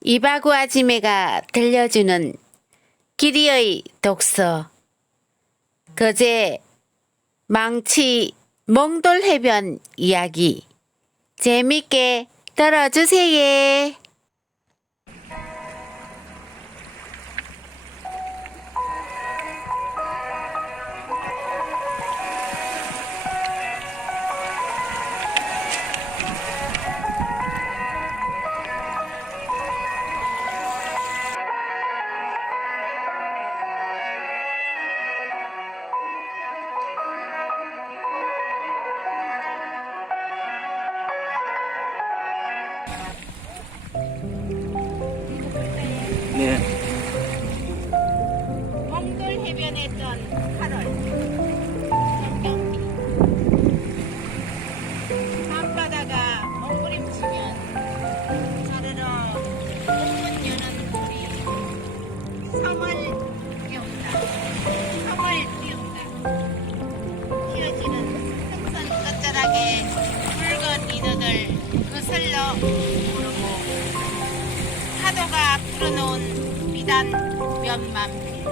이바구 아지매가 들려주는 길이의 독서 거제 망치 몽돌 해변 이야기 재밌게 들어주세요. 풀어놓은 비단 몇만 피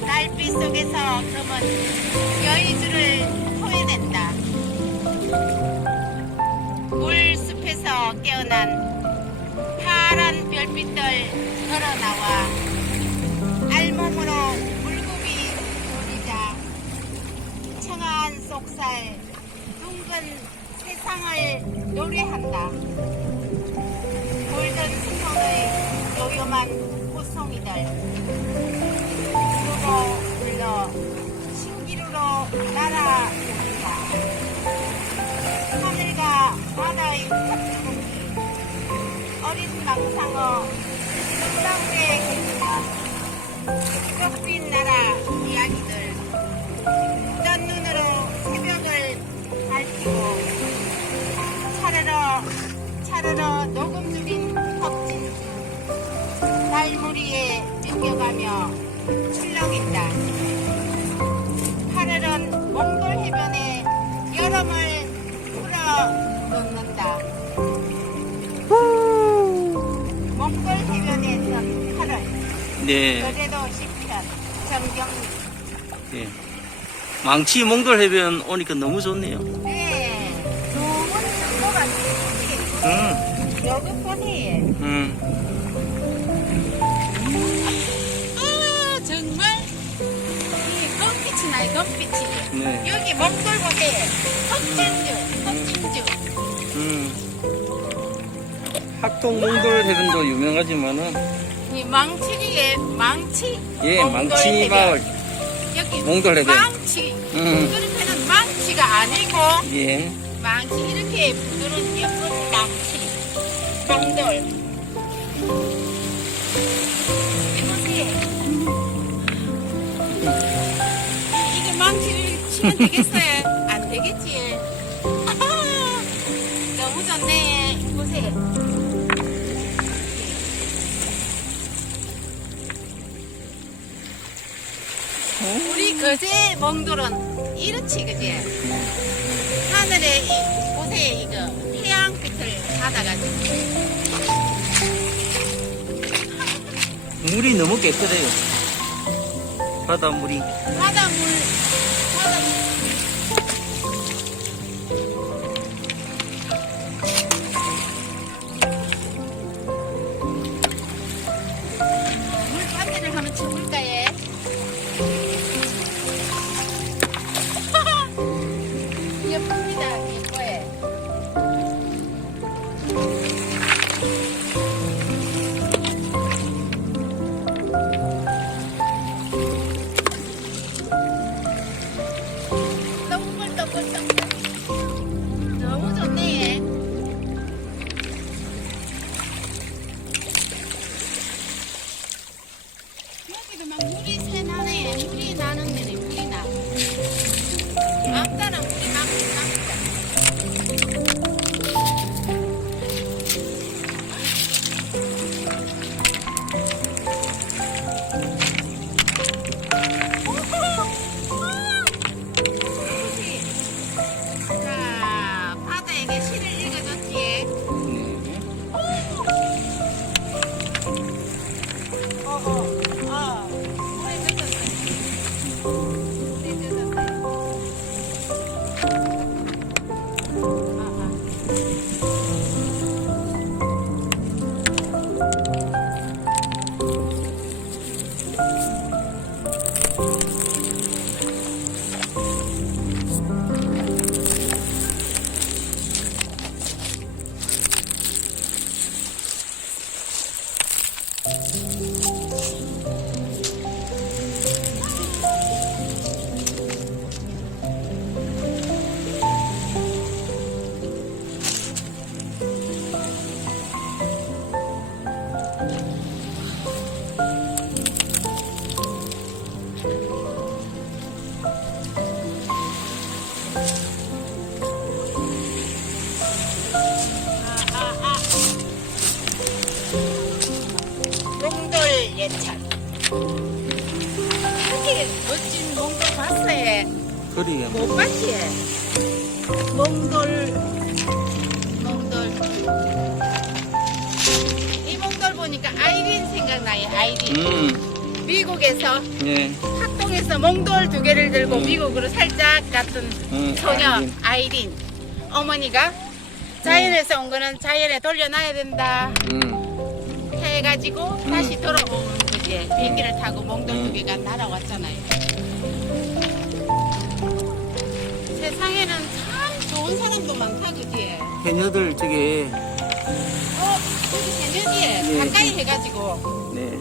달빛 속에서 금은 여의주를 토해낸다. 물숲에서 깨어난 파란 별빛들 걸어나와 알몸으로 물고기 돌리자 청아한 속살 둥근 세상을 노래한다 스톤의 요염한 호송이들 부르고 불러 신기루로 날아옵니다. 하늘과 바다의 탑주공기 어린 망상어 땅에 계시며 뼈빛 나라 이야기 차르러 녹음 중인 덕진주 날무리에 뮤겨가며 출렁인다 하늘은 몽돌 해변에 여름을 풀어놓는다 몽돌 해변에 있던 8월 네. 거제도 10편 정경미 네. 망치 몽돌 해변 오니까 너무 좋네요. 음. 여급보니 음. 아 정말 이 검빛이 나요 검빛이 네. 여기 몽골고대 흑진주 흑진주 음. 학동 몽돌 해변도 유명하지만은 이 망치기에 망치 예, 몽돌 망치 해변. 마을. 여기 몽돌 해변. 망치 음. 그렇게는 망치가 아니고 예. 망치 이렇게 부드러운 예쁜 망치 몽돌 이보세요. 이게 망치를 치면 되겠어요? 안 되겠지. 너무 좋네. 보세요. 우리 거제 몽돌은 이렇지 그지? 하늘에 이 보세요 이거. 태양빛을 받아가지고 물이 너무 깨끗해요. 바닷물이. 바닷물 oh, oh. 아이린 생각나요, 아이린. 음, 미국에서 예. 학동에서 몽돌 두 개를 들고 미국으로 살짝 갔던 음, 소녀 아이린. 아이린. 어머니가 자연에서 온 거는 자연에 돌려놔야 된다 음, 해가지고 다시 돌아오는 거지. 비행기를 타고 몽돌 두 개가 날아왔잖아요. 세상에는 참 좋은 사람도 많다, 그지? 해녀들 저게, 어, 여기 해녀지에 네. 가까이 해가지고 네.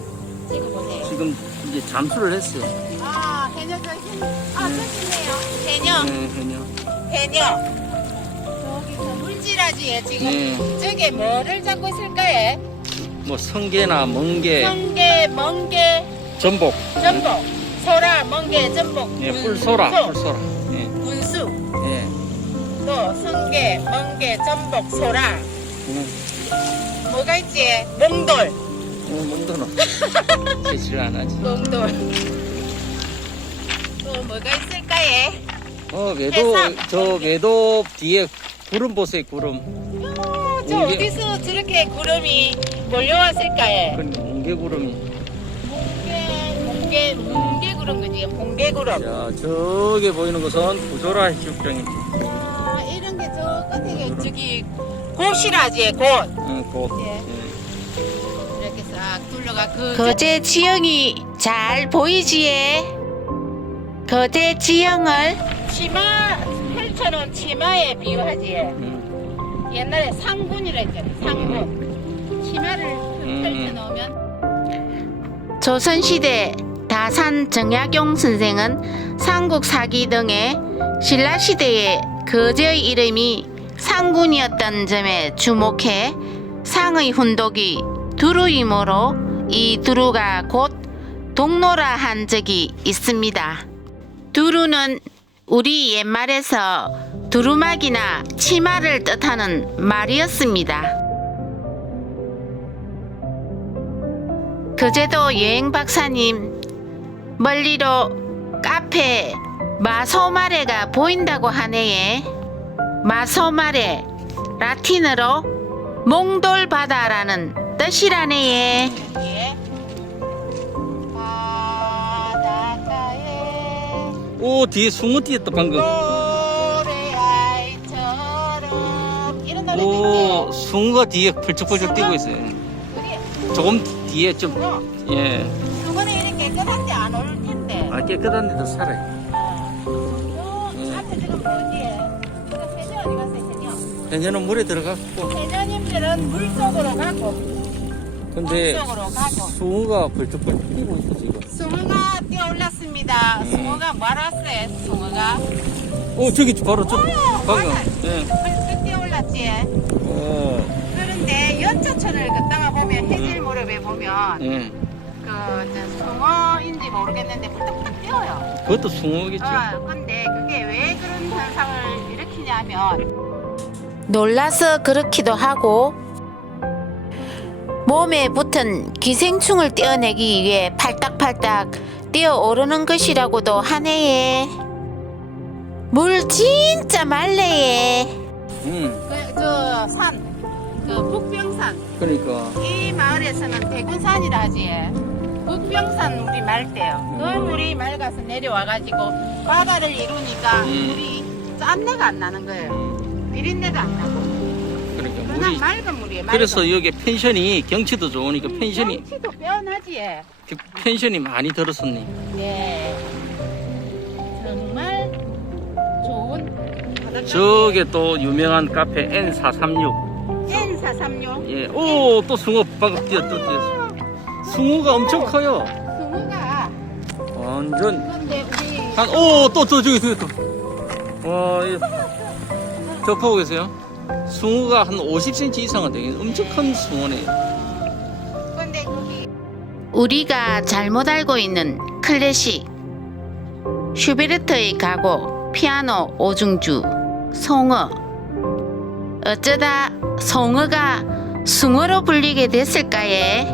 찍어보세요. 지금 이제 잠수를 했어요. 아, 해녀들 힘, 아, 네. 좋시네요. 해녀. 네, 해녀. 해녀. 여기서 물질하지에 지금 네. 저게 뭐를 잡고 있을까요? 뭐 성게나 멍게, 성게, 멍게, 전복, 전복, 소라, 멍게, 전복, 예, 군- 뿔소라, 군소, 뿔소라. 예, 군수, 예. 또 성게, 멍게, 전복, 소라. 음, 뭐가 있지? 몽돌, 어, 멍도는 제칠 안 하지. 몽돌. 또 뭐가 있을까요? 어, 외도, 해삼. 저 외도 뒤에 구름 보세요, 구름. 어, 저 멍게. 어디서 저렇게 구름이 몰려왔을까요? 그 멍게 구름이. 몽게, 몽게, 뭉게 구름 그지? 몽게 구름. 자, 저기 보이는 것은 구조라 해수욕장이지. 아, 이런 게 저 끝에 저기 곳이라지, 곳. 응, 곧. 예. 예. 그 거제 지형이 잘 보이지에 거제 지형을 치마 펼쳐놓은 치마에 비유하지. 음, 옛날에 상군이라 했잖아, 상군. 치마를 음. 펼쳐놓으면 조선시대 다산 정약용 선생은 삼국 사기 등의 신라시대의 거제의 이름이 상군이었던 점에 주목해 상의 훈독이 두루이므로 이 두루가 곧 동로라 한 적이 있습니다. 두루는 우리 옛말에서 두루마기나 치마를 뜻하는 말이었습니다. 그제도 여행 박사님 멀리로 카페 마소마레가 보인다고 하네에 마소마레 라틴어로 몽돌 바다라는 뜻이라네에 오, 뒤에 숭어 뛰었다, 방금. 오. 숭어가 뒤에 펄쩍펄쩍 뛰고 있어요. 조금 뒤에 좀, 숭어, 예. 숭어는 이렇게 깨끗한데 안 올 텐데. 아, 깨끗한 데도 살아요. 어? 그 해녀? 해녀는 물에 들어갔고, 해녀님들은 물 속으로 가고, 근데. 숭어가 펄쩍펄쩍 뛰고 있어, 지금. 숭어가 뛰어올랐습니다. 음. 뭐하러 왔어요, 숭어가? 오, 저기 바로 저, 어, 방금. 예. 벌써 뛰어올랐지. 어, 그런데 연차천을 걷다가 보면 해질 무렵에 보면 예. 그 저, 숭어인지 모르겠는데 벌떡벌떡 뛰어요. 그것도 숭어겠죠. 어, 근데 그게 왜 그런 현상을 일으키냐면 놀라서 그렇기도 하고 몸에 붙은 기생충을 떼어내기 위해 팔딱팔딱 뛰어오르는 것이라고도 하네에 물 진짜 말래에 음, 그 저 산, 그 북병산 그러니까. 이 마을에서는 대군산이라 하지. 북병산 물이 맑대요. 그 음. 물이 맑아서 내려와가지고 바다를 이루니까 음. 물이 짠내가 안 나는 거예요. 비린내도 안 나고. 맑은 물이에요. 맑은. 그래서 여기 펜션이 경치도 좋으니까 음, 펜션이 경치도 빼어나지. 그 펜션이 많이 들었었네. 네. 정말 좋은 바닷가. 저게 또 유명한 카페 N436. N436. 예. 오, 또 숭어 방금 뛰어 또 뛰었어. 숭어가 엄청 커요. 숭어가 완전 우리 한 오, 또 또 저기 저기 또. 와, 이, 저 보고 계세요? 숭어가 한 50cm 이상은 되겠네. 엄청 큰 숭어네. 근데 거기 우리가 잘못 알고 있는 클래식 슈베르트의 가곡 피아노 오중주 송어 어쩌다 송어가 숭어로 불리게 됐을까에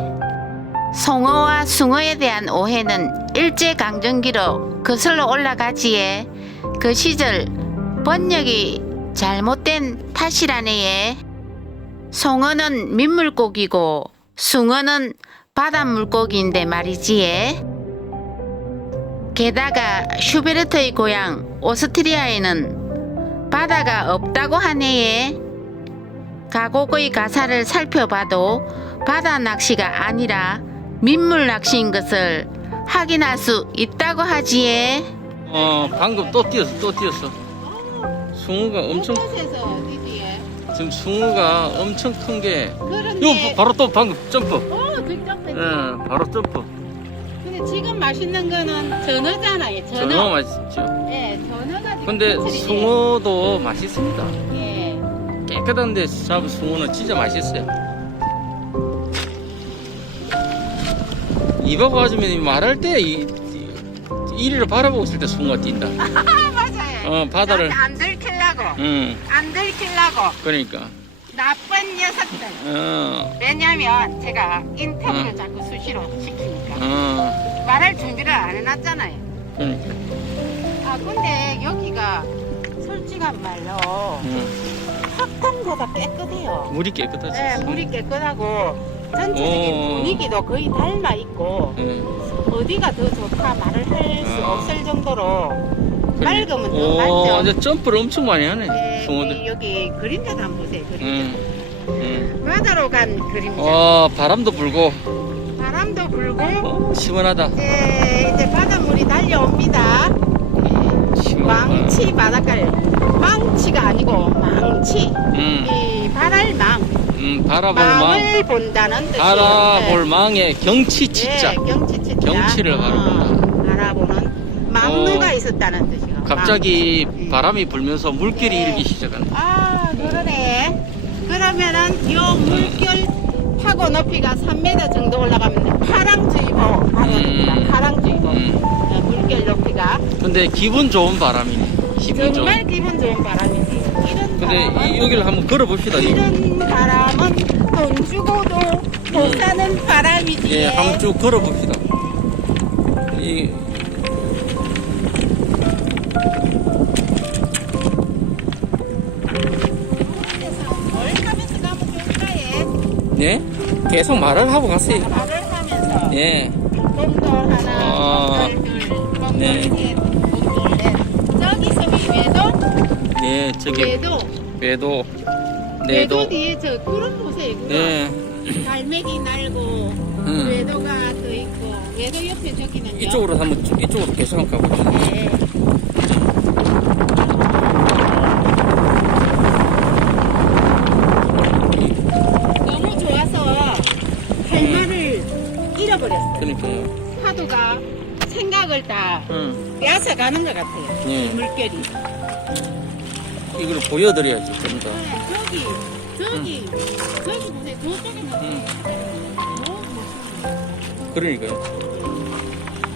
송어와 숭어에 대한 오해는 일제강점기로 거슬러 올라가지에 그 시절 번역이 잘못된 탓이라네요. 송어는 민물고기고 숭어는 바닷물고기인데 말이지에. 게다가 슈베르트의 고향 오스트리아에는 바다가 없다고 하네요. 가곡의 가사를 살펴봐도 바다 낚시가 아니라 민물 낚시인 것을 확인할 수 있다고 하지에. 어 방금 또 뛰었어 또 뛰었어 숭어가 엄청 지금 숭어가 엄청 큰 게 이거 바로 또 방금 점프 어, 굉장히 예 바로 점프 근데 지금 맛있는 거는 전어잖아요. 전어. 전어 맛있죠 예, 전어가 지금 근데. 숭어도 맛있습니다 예. 깨끗한 데 잡은 숭어는 진짜 맛있어요 이박 아줌마이 말할 때 이, 이- 이리를 바라보고 있을 때 숭어가 뛴다 아, 맞아요. 어, 바다를- 안 들키려 고. 응안 들키려고. 그러니까 나쁜 녀석들. 어, 왜냐면 제가 인터뷰를 응. 자꾸 수시로 시키니까 어, 말할 준비를 안 해놨잖아요. 그러니까 아 근데 여기가 솔직한 말로 응. 학당보다 깨끗해요. 물이 깨끗하지 네, 물이 깨끗하고 전체적인 오. 분위기도 거의 닮아 있고 응. 어디가 더 좋다 말을 할수 아. 없을 정도로 맑으면 더 오, 맑죠. 완전 점프를 엄청 많이 하네 네, 숭어들 이- 여기 그림자도 한번 보세요. 그림자. 응. 응. 바다로 간 그림자. 와 바람도 불고 바람도 불고 어, 시원하다 이제, 이제 바닷물이 달려옵니다. 시원하다 망치 바닷가를 망치가 아니고 망치. 응. 이 바랄망. 응, 바라볼 망 망을 본다는 뜻이에요. 바라볼 망의 경치 네, 진짜 경치 치자. 경치를 바라본다. 어, 바라보는 망루가 어, 있었다는 뜻이요. 갑자기 망. 바람이 불면서 물결이 네. 일기 시작한다 아 그러네. 그러면은 요 물결 파고 높이가 3m 정도 올라가면 파랑주의보. 음. 파랑주의보. 음. 네, 물결 높이가 근데 기분 좋은 바람이네 기분 좋은 정말 기분 좋은 바람이지. 이런 근데 바람은 이, 여기를 한번 걸어봅시다 이- 이런 바람은 돈 주고도 못 음. 사는 바람이지. 예, 한번 쭉 걸어봅시다 이 네? 계속 말을 하고 가세요 말을 하면서 예 곰돌 하나, 아. 곰돌 둘, 곰돌 네. 셋, 곰돌 넷. 저기 섬이 외도, 네, 저기 외도, 외도 외도 내도 뒤에 저 구름 보세요. 구름. 네 갈매기 날고 음. 외도가 또 있고 외도 옆에 저기는요. 이쪽으로 한번 쭉 이쪽으로 계속 한번 가봅시다 네. 너무 좋아서 할 음. 말을 잃어 버렸어요. 그러니까요 파도가 생각을 다 응. 빼앗아 가는 것 같아요. 이 예. 물결이. 이걸 보여드려야지 좀 더. 네, 저기, 저기, 저기 보세요. 저쪽에는 음. 너무 멋있어요. 그러니까요.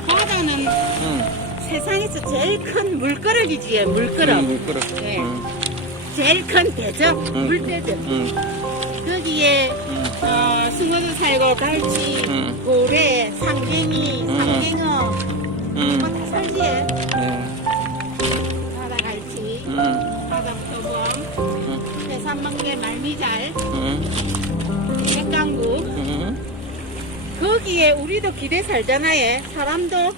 바다는 응. 세상에서 제일 큰. 물끄러. 응, 물끄러. 네. 응. 제일 큰 대접, 음. 물대접. 응. 거기에 응. 어, 숭어도 살고 갈치, 음. 고래, 상갱이, 음. 상갱어, 응. 뭐다 살지에. 네. 바다 갈치, 응. 바다 소금, 응. 해산멍게, 말미잘, 응. 백강구. 응. 거기에 우리도 기대 살잖아요. 사람도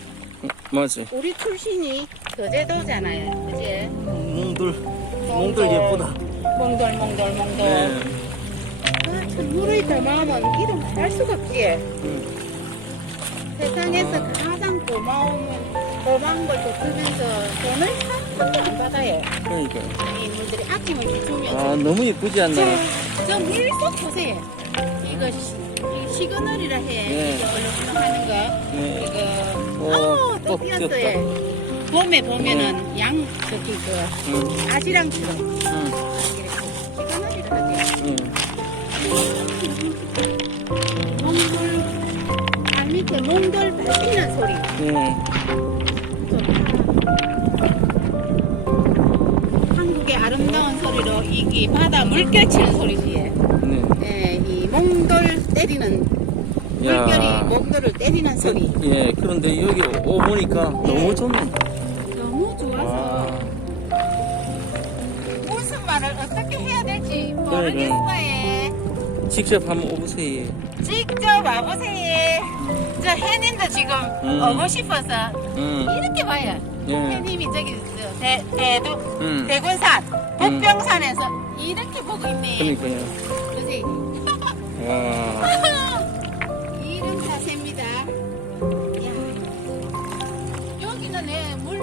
맞아. 우리 출신이 거제도잖아요. 그제? 몽돌. 몽돌 예쁘다. 몽돌, 몽돌, 몽돌. 네. 물의 고마움은 이름 할 수가 없지. 응. 세상에서 아. 가장 고마운, 고마운 걸 줬으면서 돈을 한 번도 안 받아요. 그러니까. 인물들이 아낌없이 주면서. 아, 너무 예쁘지 않나? 저 물속 보세요. 이거 시, 이거 시그널이라 해. 네. 이거 얼른 하는 거. 네. 이거. 오, 어, 또 또. 뛰었다. 봄에 보면은 양 저기 그 응. 아지랑처럼 응. 이렇게 시그널이라 하지. 응. 몽돌 발 밑에 몽돌 밟히는 소리. 응. 한국의 아름다운 소리로 이기 바다 물결치는 소리지. 네. 예, 이 몽돌 때리는 물결이 목도를 때리는 소리. 예, 그런데 여기 오 보니까 너무 좋네. 너무 좋아서 와, 무슨 말을 어떻게 해야 될지 그래, 그래. 모르겠어요. 직접 한번 오보세요. 직접 와보세요. 저 해님도 지금 음. 오고 싶어서 응, 이렇게 봐요. 예, 해님이 저기 저 대, 대두, 응. 대군산, 북병산에서 이렇게 보고 있네. 그러니까요. 보세요. 와, 이런 자세입니다. 야. 여기는 내물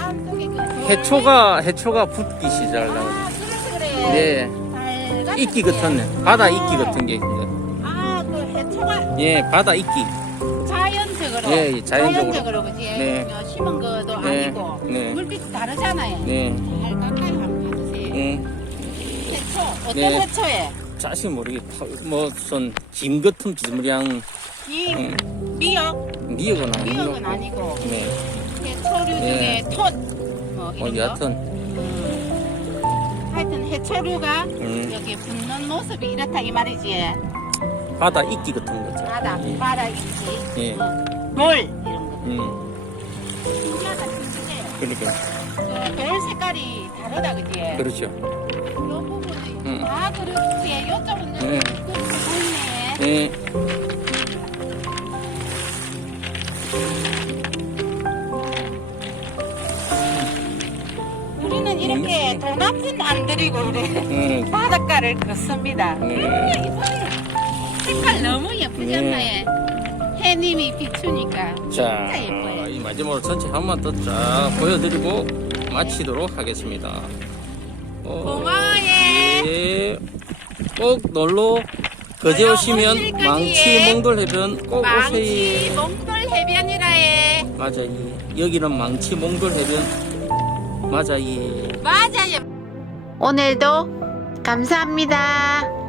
안쪽에 그 돌- 해초가 해초가 붙기 시작하려고. 아, 그래서 그래. 네. 이끼 같은 바다 이끼 같은 게 있는데. 아, 그 해초가 예, 바다 이끼. 자연적으로. 예, 예, 자연적으로. 그지. 네. 어, 심은 것도 네, 아니고 네. 물빛이 다르잖아요. 네, 잘 가까이 한번 봐주세요. 예. 해초 어떤 네. 해초에 자식 모르게 파- 무슨 김 같은 비스무리한 이 예. 미역 미역은 아니고. 미역은 아니고 네, 해초류 네. 중에 톳. 뭐 어, 이런 거. 여하튼, 하여튼 해초류가 음. 여기 붙는 모습이 이렇다 이 말이지. 바다 이끼 같은 거죠. 바다 예. 바다 있지. 예. 어, 돌 이런 거. 음, 신기하다 신기해. 그러니까. 저돌 색깔이 다르다 그지. 그렇죠. 이 부분이 음. 다 그렇지. 이쪽은 네. 그렇게 보이네. 예. 들이고 우리 음, 바닷가를 걷습니다. 네. 아, 이뻐요. 색깔 너무 예쁘지 않나요? 해님이 비추니까 자, 진짜 예뻐요. 이 마지막으로 전체 한 번 더 쫙 보여드리고 마치도록 하겠습니다. 어, 고마워요. 예. 꼭 놀러 거제 놀러 오시면 오실 거지, 망치 예. 몽돌 해변 꼭 망치 오세요. 몽돌 해변이라에 맞아, 예. 여기는 망치 몽돌 해변. 맞아, 예. 맞아요. 오늘도 감사합니다.